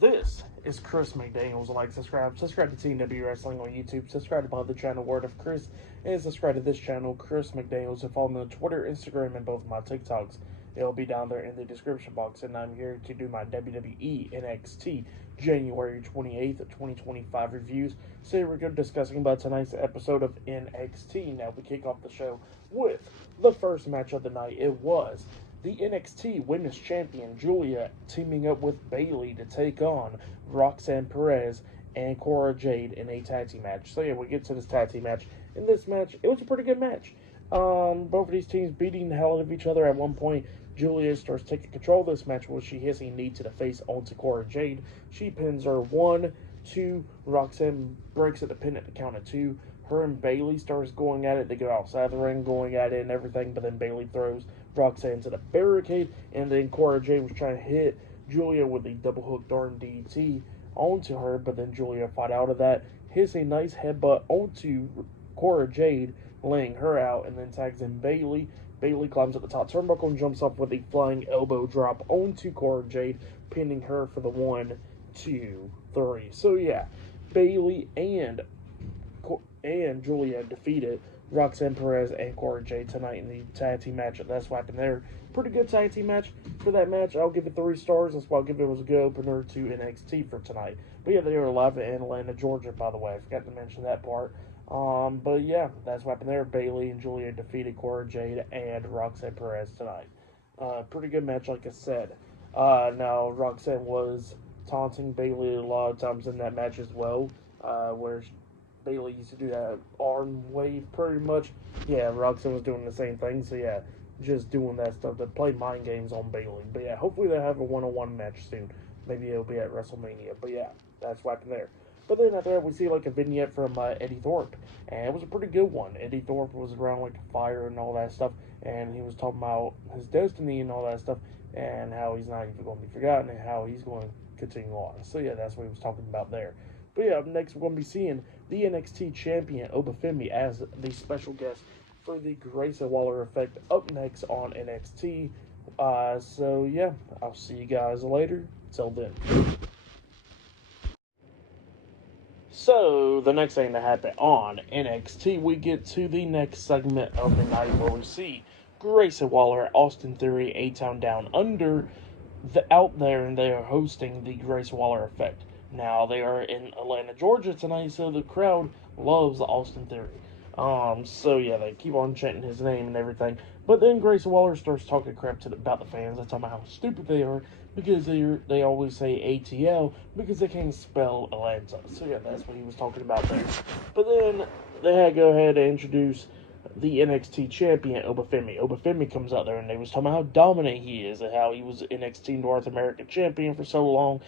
This is Chris McDaniels. Like, subscribe to TNW Wrestling on YouTube. Subscribe to the channel Word of Chris, and subscribe to this channel, Chris McDaniels, and follow me on Twitter, Instagram, and both of my TikToks. It'll be down there in the description box. And I'm here to do my WWE NXT January 28th, 2025 reviews. So we're going to be discussing about tonight's episode of NXT. Now we kick off the show with the first match of the night. It was the NXT Women's Champion Julia teaming up with Bayley to take on Roxanne Perez and Cora Jade in a tag team match. So yeah, we get to this tag team match. In this match, it was a pretty good match. Both of these teams beating the hell out of each other. At one point, Julia starts taking control of this match where she hits a knee to the face onto Cora Jade. She pins her 1, 2. Roxanne breaks at the pin at the count of 2. Her and Bayley starts going at it. They go outside the ring going at it and everything, but then Bayley throws Roxanne to the barricade, and then Cora Jade was trying to hit Julia with a double hook darn DT onto her, but then Julia fought out of that, hits a nice headbutt onto Cora Jade, laying her out, and then tags in Bayley. Bayley climbs at the top turnbuckle and jumps up with a flying elbow drop onto Cora Jade, pinning her for the 1, 2, 3. So yeah, Bayley and Julia defeated Roxanne Perez and Cora Jade tonight in the tag team match. That's what happened there. Pretty good tag team match. For that match, I'll give it 3 stars. That's why I'll give it was a good opener to NXT for tonight. But yeah, they were live in Atlanta, Georgia, by the way. I forgot to mention that part. But yeah, that's what happened there. Bayley and Julia defeated Cora Jade and Roxanne Perez tonight. Pretty good match, like I said. Now, Roxanne was taunting Bayley a lot of times in that match as well, where Bayley used to do that arm wave pretty much. Yeah, Roxanne was doing the same thing. So yeah, just doing that stuff to play mind games on Bayley. But yeah, hopefully they'll have a one-on-one match soon. Maybe it'll be at WrestleMania. But yeah, that's what happened there. But then after that, we see like a vignette from Eddie Thorpe, and it was a pretty good one. Eddie Thorpe was around like fire and all that stuff, and he was talking about his destiny and all that stuff, and how he's not even going to be forgotten, and how he's going to continue on. So yeah, that's what he was talking about there. But yeah, up next we're going to be seeing the NXT champion Femi as the special guest for the Grayson Waller effect up next on NXT. So yeah, I'll see you guys later. Till then. So, the next thing that happened on NXT, we get to the next segment of the night where we see Grayson Waller, Austin Theory, A-Town Down Under out there, and they are hosting the Grayson Waller effect. Now, they are in Atlanta, Georgia tonight, so the crowd loves Austin Theory. So yeah, they keep on chanting his name and everything. But then Grayson Waller starts talking crap about the fans. They're talking about how stupid they are because they always say ATL because they can't spell Atlanta. So yeah, that's what he was talking about there. But then they had to go ahead and introduce the NXT champion, Femi. Femi comes out there and they was talking about how dominant he is and how he was NXT North American champion for so long.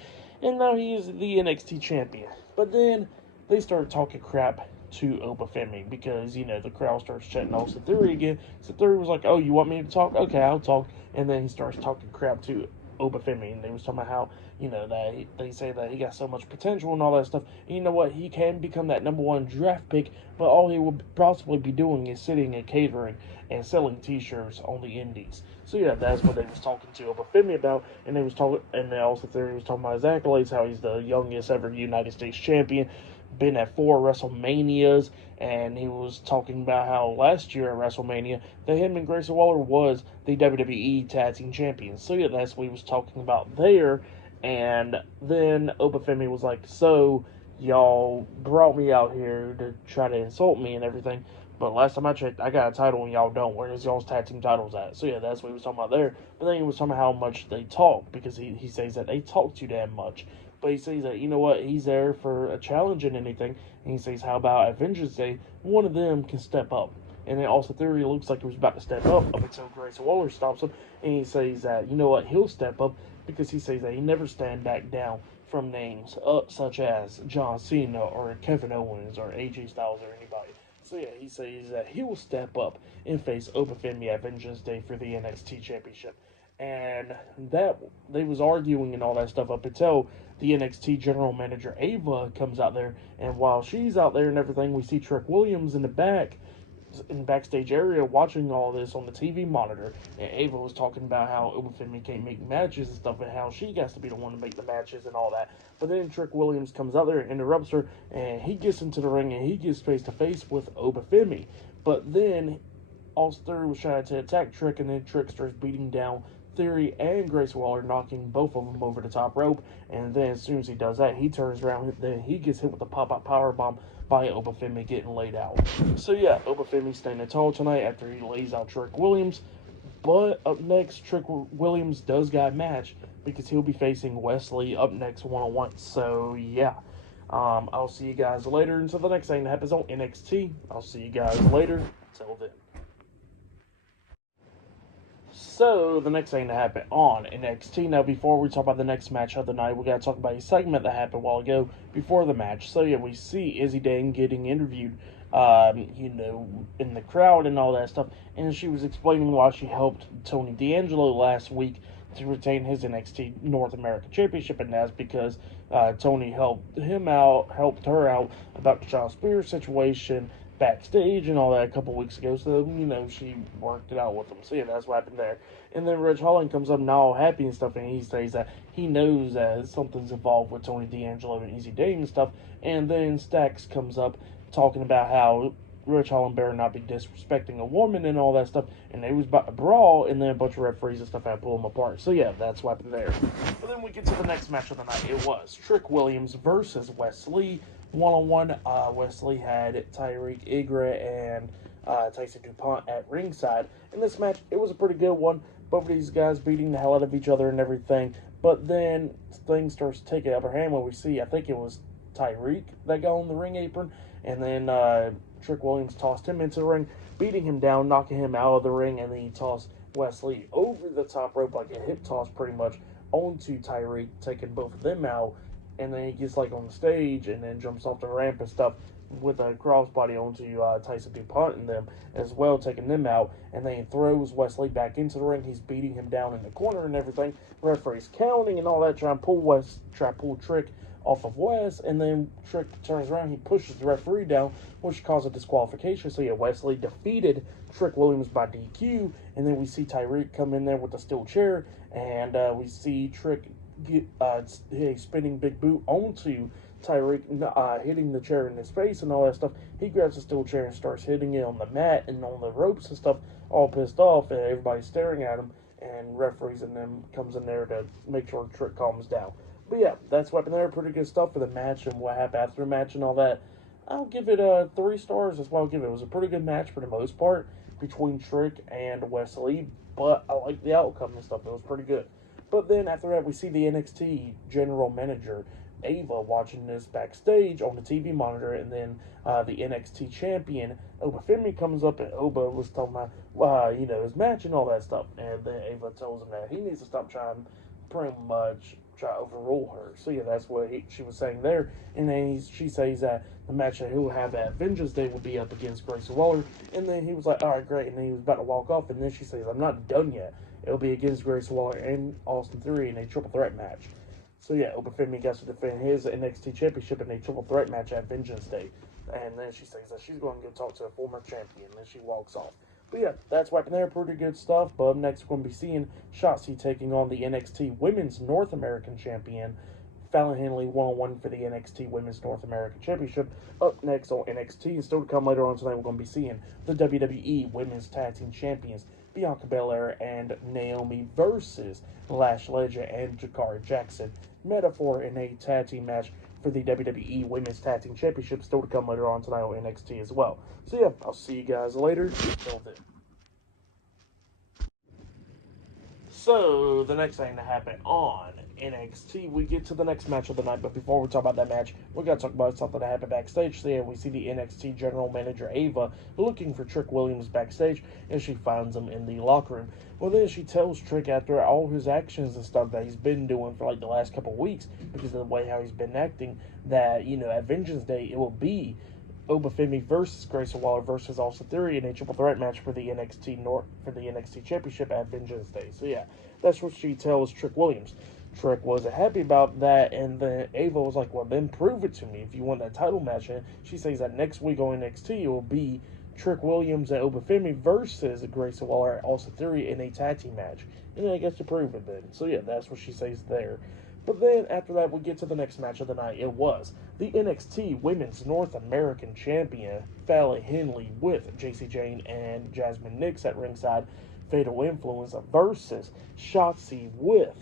And now he is the NXT champion. But then they started talking crap to Femi because, you know, the crowd starts chanting Austin Theory again. So Theory was like, oh, you want me to talk? Okay, I'll talk. And then he starts talking crap to Femi, and they was talking about how, you know, that they say that he got so much potential and all that stuff. And you know what? He can become that number 1 draft pick, but all he will possibly be doing is sitting and catering and selling T-shirts on the indies. So yeah, that's what they was talking to Femi about, and they was talking, and then also Theory was talking about his accolades, how he's the youngest ever United States champion, been at 4 WrestleManias, and he was talking about how last year at WrestleMania that him and Grayson Waller was the WWE Tag Team Champions. So yeah, that's what he was talking about there. And then Femi was like, so y'all brought me out here to try to insult me and everything, but last time I checked, I got a title and y'all don't. Where's y'all's tag team titles at? So yeah, that's what he was talking about there. But then he was talking about how much they talk, because he says that they talk too damn much. But he says that, you know what, he's there for a challenge and anything. And he says, how about at Vengeance Day, one of them can step up. And then also Theory looks like he was about to step up until Grayson Waller stops him. And he says that, you know what, he'll step up because he says that he never stand back down from names such as John Cena or Kevin Owens or AJ Styles or anybody. So yeah, he says that he will step up and face Femi at Vengeance Day for the NXT Championship. And that they was arguing and all that stuff up until the NXT general manager Ava comes out there, and while she's out there and everything, we see Trick Williams in the back in the backstage area watching all this on the TV monitor, and Ava was talking about how Femi can't make matches and stuff, and how she has to be the one to make the matches and all that. But then Trick Williams comes out there and interrupts her, and he gets into the ring and he gets face to face with Femi. But then Austin Theory was trying to attack Trick, and then Trick starts beating down Theory and Grace Waller, knocking both of them over the top rope. And then as soon as he does that, he turns around, then he gets hit with the pop-up powerbomb by Femi getting laid out. So yeah, Femi standing tall tonight after he lays out Trick Williams. But up next, Trick Williams does got a match because he'll be facing Wesley up next one-on-one. So yeah, I'll see you guys later until the next thing that happens on NXT. I'll see you guys later. Until then. So, the next thing that happened on NXT. Now, before we talk about the next match of the night, we gotta talk about a segment that happened a while ago before the match. So, yeah, we see Izzy Dane getting interviewed, in the crowd and all that stuff. And she was explaining why she helped Tony D'Angelo last week to retain his NXT North American Championship. And that's because Tony helped her out about the Charles Spears situation backstage and all that a couple weeks ago, so she worked it out with him. So yeah, that's what happened there. And then Ridge Holland comes up now all happy and stuff, and he says that he knows that something's involved with Tony D'Angelo and Izzy Dane and stuff. And then Stacks comes up talking about how Ridge Holland better not be disrespecting a woman and all that stuff, and they was about to brawl, and then a bunch of referees and stuff had to pull them apart. So yeah, that's what happened there. But then we get to the next match of the night. It was Trick Williams versus Wesley. One-on-one, Wesley had Tyreek Igra and Tyson DuPont at ringside. In this match, it was a pretty good one. Both of these guys beating the hell out of each other and everything. But then things starts to take an upper hand when we see, I think it was Tyreek that got on the ring apron. And then Trick Williams tossed him into the ring, beating him down, knocking him out of the ring. And then he tossed Wesley over the top rope like a hip toss pretty much onto Tyreek, taking both of them out. And then he gets on the stage and then jumps off the ramp and stuff with a crossbody onto Tyson DuPont and them as well, taking them out. And then he throws Wesley back into the ring. He's beating him down in the corner and everything. Referee's counting and all that, trying to pull Trick off of Wes. And then Trick turns around, he pushes the referee down, which caused a disqualification. So yeah, Wesley defeated Trick Williams by DQ. And then we see Tyreek come in there with a steel chair, and we see Trick get a spinning big boot onto Tyreek, hitting the chair in his face and all that stuff. He grabs a steel chair and starts hitting it on the mat and on the ropes and stuff, all pissed off, and everybody's staring at him, and referees and them comes in there to make sure Trick calms down. But yeah, that's what happened there. Pretty good stuff for the match and what happened after the match and all that. I'll give it 3 stars. That's what I'll give it. It was a pretty good match for the most part between Trick and Wesley, but I like the outcome and stuff. It was pretty good. But then after that, we see the NXT general manager, Ava, watching this backstage on the TV monitor, and then the NXT champion, Femi, comes up, and Oba was telling him, his match and all that stuff. And then Ava tells him that he needs to stop trying pretty much try to overrule her. So yeah, that's what she was saying there. And then she says that the match that he'll have at Vengeance Day will be up against Grace Waller. And then he was like, all right, great. And then he was about to walk off, and then she says, I'm not done yet. It'll be against Grace Waller and Austin Theory in a triple threat match. So yeah, Femi gets to defend his NXT championship in a triple threat match at Vengeance Day. And then she says that she's going to go talk to a former champion, and then she walks off. But yeah, that's wiping there. Pretty good stuff. But up next, we're going to be seeing Shotzi taking on the NXT Women's North American Champion, Fallon Henley, one-on-one for the NXT Women's North American Championship. Up next on NXT, and still to come later on tonight, we're going to be seeing the WWE Women's Tag Team Champions, Bianca Belair and Naomi versus Lash Legend and Jakara Jackson. Metaphor in a tag team match for the WWE Women's Tag Team Championship, still to come later on tonight on NXT as well. So yeah, I'll see you guys later. Until then. So, the next thing to happen on NXT, we get to the next match of the night, but before we talk about that match, we got to talk about something that happened backstage. So, yeah, we see the NXT General Manager, Ava, looking for Trick Williams backstage, and she finds him in the locker room. Well, then she tells Trick, after all his actions and stuff that he's been doing for, the last couple of weeks, because of the way how he's been acting, that, at Vengeance Day, it will be Femi versus Grace Waller versus Austin Theory in a triple threat match for the NXT Championship at Vengeance Day. So yeah, that's what she tells Trick Williams. Trick wasn't happy about that, and then Ava was like, well, then prove it to me if you want that title match. And she says that next week on NXT it will be Trick Williams and Femi versus Grayson Waller and Austin Theory in a tag team match. And I guess to prove it then. So yeah, that's what she says there. But then after that, we get to the next match of the night. It was the NXT Women's North American Champion, Fallon Henley, with JC Jane and Jasmine Nix at ringside. Fatal Influence versus Shotzi with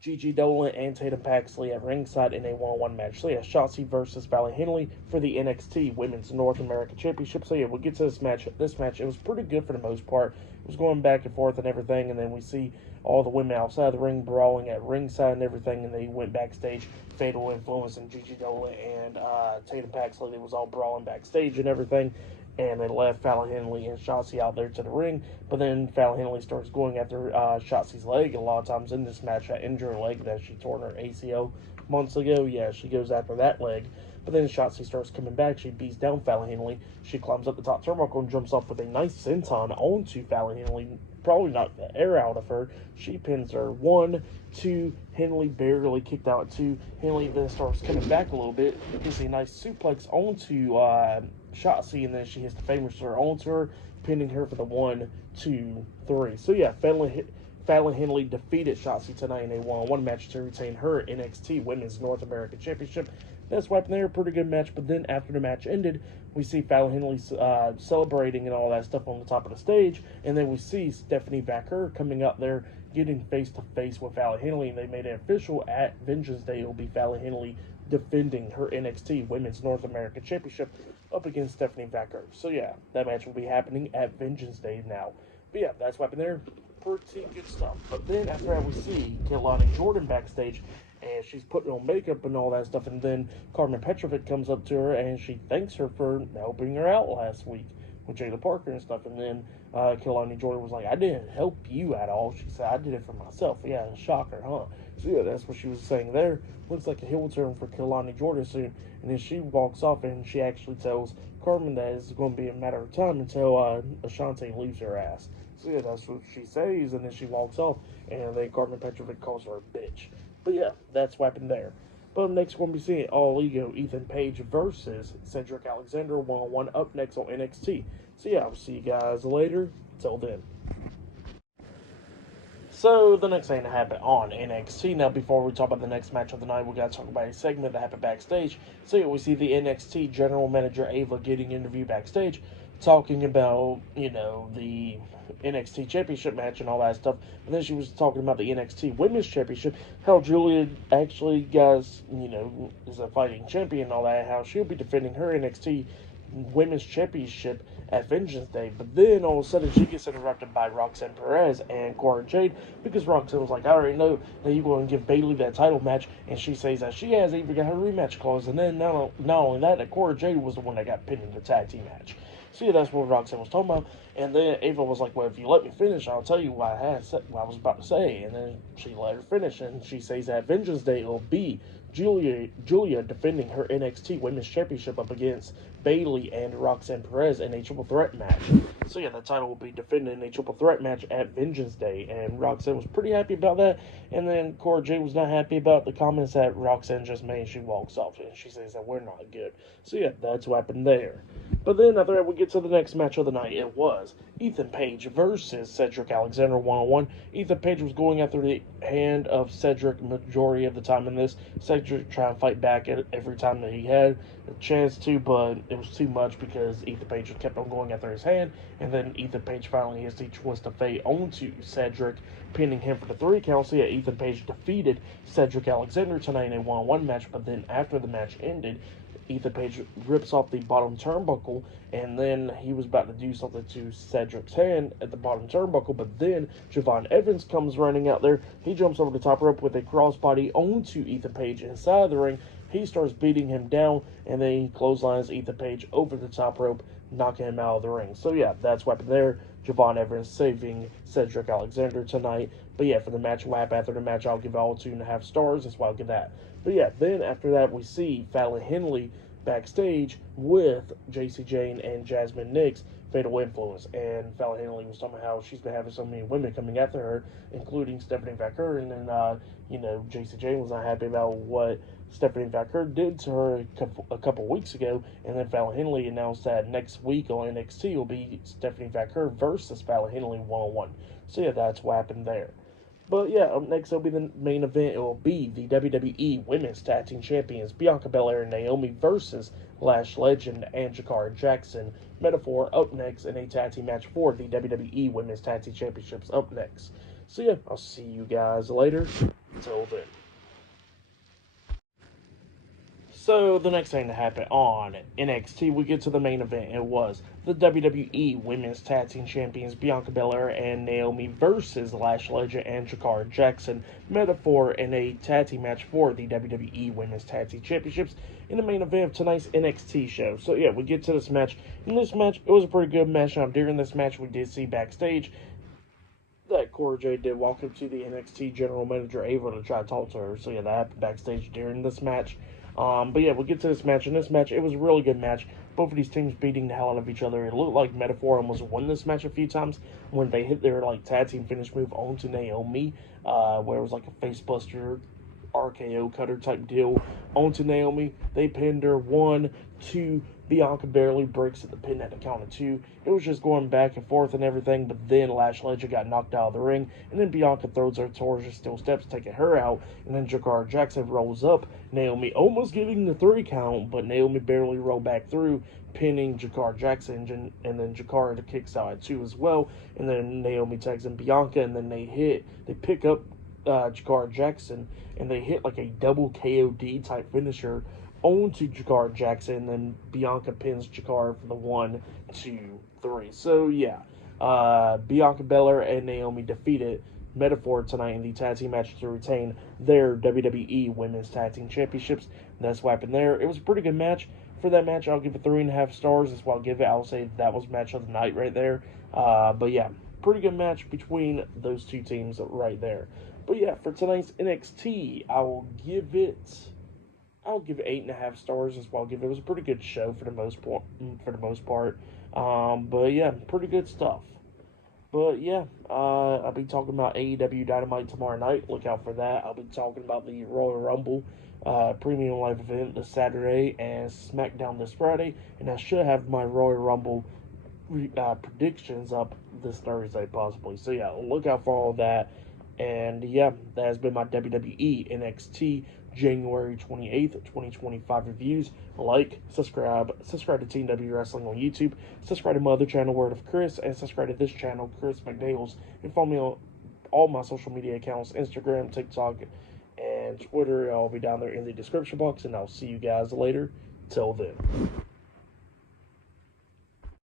Gigi Dolan and Tatum Paxley at ringside in a one-on-one match. So yeah, Shotzi versus Fallon Henley for the NXT Women's North American Championship. So yeah, we'll get to this match. This match, it was pretty good for the most part. It was going back and forth and everything, and then we see all the women outside the ring brawling at ringside and everything, and they went backstage. Fatal Influence and Gigi Dolan and Tatum Paxley, they was all brawling backstage and everything. And they left Fallon Henley and Shotzi out there to the ring. But then Fallon Henley starts going after Shotzi's leg. A lot of times in this match, that injured leg that she tore her ACL months ago. Yeah, she goes after that leg. But then Shotzi starts coming back. She beats down Fallon Henley. She climbs up the top turnbuckle and jumps off with a nice senton onto Fallon Henley. Probably knocked the air out of her. She pins her. 1, 2. Henley barely kicked out at 2. Henley then starts coming back a little bit. Gets a nice suplex onto Shotzi, and then she hits the famous her onto her, pinning her for the 1, 2, 3. So yeah, Fallon Henley defeated Shotzi tonight in a one-on-one match to retain her NXT Women's North American Championship. That's why there, a pretty good match. But then after the match ended, we see Fallon Henley celebrating and all that stuff on the top of the stage, and then we see Stephanie Vaquer coming up there, getting face-to-face with Fallon Henley, and they made it official at Vengeance Day. It'll be Fallon Henley defending her NXT Women's North American Championship up against Stephanie Vaquer. So yeah, that match will be happening at Vengeance Day now. But yeah, that's what happened there. Pretty good stuff. But then after that, we see Kelani Jordan backstage, and she's putting on makeup and all that stuff, and then Carmen Petrovic comes up to her, and she thanks her for helping her out last week with Jayla Parker and stuff. And then Kelani Jordan was like, I didn't help you at all. She said, I did it for myself. Yeah, shocker, huh? So yeah, that's what she was saying there. Looks like a heel turn for Kelani Jordan soon. And then she walks off, and she actually tells Carmen that it's going to be a matter of time until Ashante leaves her ass. So yeah, that's what she says, and then she walks off, and then Carmen Petrovic calls her a bitch. But yeah, that's what happened there. But next, we're going to be seeing All Ego Ethan Page versus Cedric Alexander one-on-one up next on NXT. So yeah, I'll see you guys later. Till then. So, the next thing that happened on NXT. Now, before we talk about the next match of the night, we got to talk about a segment that happened backstage. So, yeah, we see the NXT General Manager Ava getting interviewed backstage, talking about, the NXT Championship match and all that stuff. And then she was talking about the NXT Women's Championship, how Julia actually, is a fighting champion and all that, how she'll be defending her NXT Women's Championship at Vengeance Day. But then all of a sudden she gets interrupted by Roxanne Perez and Cora Jade, because Roxanne was like, I already know that you're going to give Bayley that title match, and she says that she has even got her rematch clause. And then not only that Cora Jade was the one that got pinned in the tag team match. So yeah, that's what Roxanne was talking about. And then Ava was like, well, if you let me finish, I'll tell you what I was about to say. And then she let her finish, and she says that Vengeance Day will be Julia defending her NXT Women's Championship up against Bayley and Roxanne Perez in a triple threat match. So yeah, the title will be defended in a triple threat match at Vengeance Day, and Roxanne was pretty happy about that. And then Cora Jade was not happy about the comments that Roxanne just made, and she walks off, and she says that we're not good. So yeah, that's what happened there. But then after that, we get to the next match of the night. It was Ethan Page versus Cedric Alexander one-on-one. Ethan Page was going after the hand of Cedric majority of the time in this. Cedric trying to fight back every time that he had a chance to, but it was too much because Ethan Page kept on going after his hand. And then Ethan Page finally hits the twist of fate onto Cedric, pinning him for the 3 count. So yeah, Ethan Page defeated Cedric Alexander tonight in a one-on-one match. But then after the match ended, Ethan Page rips off the bottom turnbuckle, and then he was about to do something to Cedric's hand at the bottom turnbuckle, but then Javon Evans comes running out there. He jumps over the top rope with a crossbody onto Ethan Page inside the ring. He starts beating him down, and then he clotheslines Ethan Page over the top rope, knocking him out of the ring. So yeah, that's what happened there. Javon Evans saving Cedric Alexander tonight. But yeah, for the match lap after the match, I'll give it all 2.5 stars. That's why I'll give that. But yeah, then after that, we see Fallon Henley backstage with JC Jane and Jasmine Nix. Fatal Influence, and Fallon Henley was talking about how she's been having so many women coming after her, including Stephanie Vaquer, and then, JC Jane was not happy about what Stephanie Vaquer did to her a couple weeks ago, and then Fallon Henley announced that next week on NXT will be Stephanie Vaquer versus Fallon Henley one-on-one. So yeah, that's what happened there. But yeah, up next will be the main event. It will be the WWE Women's Tag Team Champions Bianca Belair and Naomi versus Lash Legend and Jakara Jackson. Metaphor up next in a tag team match for the WWE Women's Tag Team Championships up next. So yeah, I'll see you guys later. Until then. So the next thing to happen on NXT, we get to the main event. It was the WWE Women's Tag Team Champions Bianca Belair and Naomi versus Lash Legend and Jakara Jackson. Metaphor in a tag team match for the WWE Women's Tag Team Championships in the main event of tonight's NXT show. So yeah, we get to this match. In this match, it was a pretty good match. Now during this match, we did see backstage that Cora Jade did walk up to the NXT general manager Ava to try to talk to her. So yeah, that happened backstage during this match. But yeah, we'll get to this match. In this match, it was a really good match. Both of these teams beating the hell out of each other. It looked like Metaphor almost won this match a few times when they hit their tag team finish move onto Naomi, where it was like a face buster, RKO cutter type deal onto Naomi. They pinned her 1, 2. Bianca barely breaks at the pin at the count of 2. It was just going back and forth and everything, but then Lash Legend got knocked out of the ring, and then Bianca throws her towards her steel steps, taking her out, and then Jakara Jackson rolls up Naomi, almost getting the 3 count, but Naomi barely rolled back through, pinning Jakara Jackson, and then Jakara kicks out at 2 as well, and then Naomi tags in Bianca, and then they pick up Jakara Jackson, and they hit like a double KOD type finisher onto Jakara Jackson, and then Bianca pins Jakara for the 1, 2, 3. So yeah, Bianca Belair and Naomi defeated Metaphor tonight in the tag team match to retain their WWE Women's Tag Team Championships. That's what happened there. It was a pretty good match. For that match, I'll give it 3.5 stars. That's what I'll give it. I'll say that was match of the night right there. But yeah, pretty good match between those two teams right there. But yeah, for tonight's NXT, I'll give it 8.5 stars as well. It was a pretty good show for the most part. But yeah, pretty good stuff. But yeah, I'll be talking about AEW Dynamite tomorrow night. Look out for that. I'll be talking about the Royal Rumble premium live event this Saturday and SmackDown this Friday. And I should have my Royal Rumble predictions up this Thursday possibly. So yeah, look out for all that. And yeah, that has been my WWE NXT January 28th, 2025 reviews. Like, subscribe to Team W Wrestling on YouTube, subscribe to my other channel, Word of Chris, and subscribe to this channel, Chris McDaniels, and follow me on all my social media accounts, Instagram, TikTok, and Twitter. I'll be down there in the description box, and I'll see you guys later. Till then.